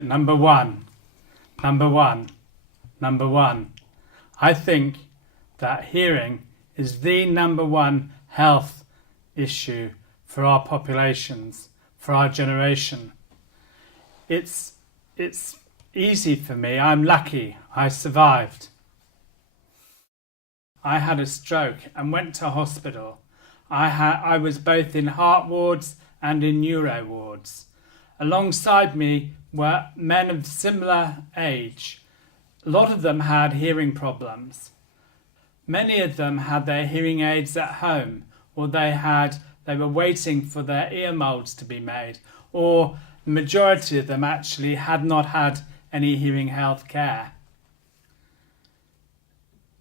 Number one, number one, number one. I think that hearing is the number one health issue for our populations, for our generation. It's easy for me. I'm lucky. I survived. I had a stroke and went to hospital. I was both in heart wards and in neuro wards. Alongside me were men of similar age. A lot of them had hearing problems. Many of them had their hearing aids at home, or they were waiting for their ear molds to be made, or the majority of them actually had not had any hearing health care.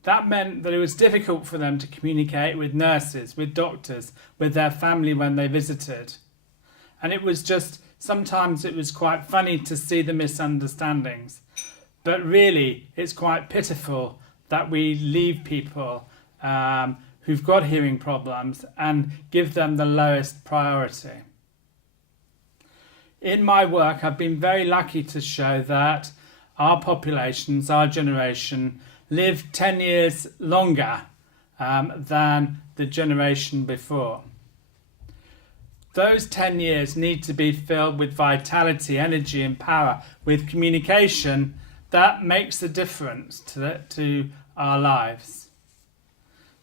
That meant that it was difficult for them to communicate with nurses, with doctors, with their family when they visited. And sometimes it was quite funny to see the misunderstandings. But really, it's quite pitiful that we leave people who've got hearing problems and give them the lowest priority. In my work, I've been very lucky to show that our populations, our generation, live 10 years longer than the generation before. Those 10 years need to be filled with vitality, energy and power, with communication that makes a difference to our lives.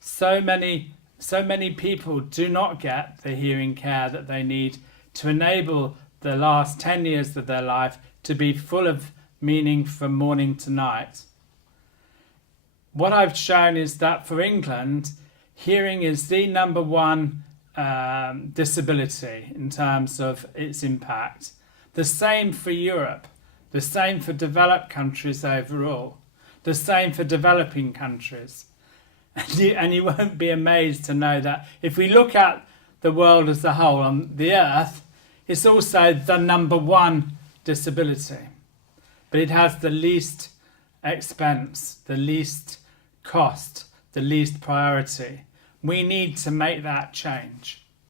So many people do not get the hearing care that they need to enable the last 10 years of their life to be full of meaning from morning to night. What I've shown is that for England, hearing is the number one disability in terms of its impact. The same for Europe, the same for developed countries overall, the same for developing countries. And you won't be amazed to know that if we look at the world as a whole, on the earth, it's also the number one disability. But it has the least expense, the least cost, the least priority. We need to make that change.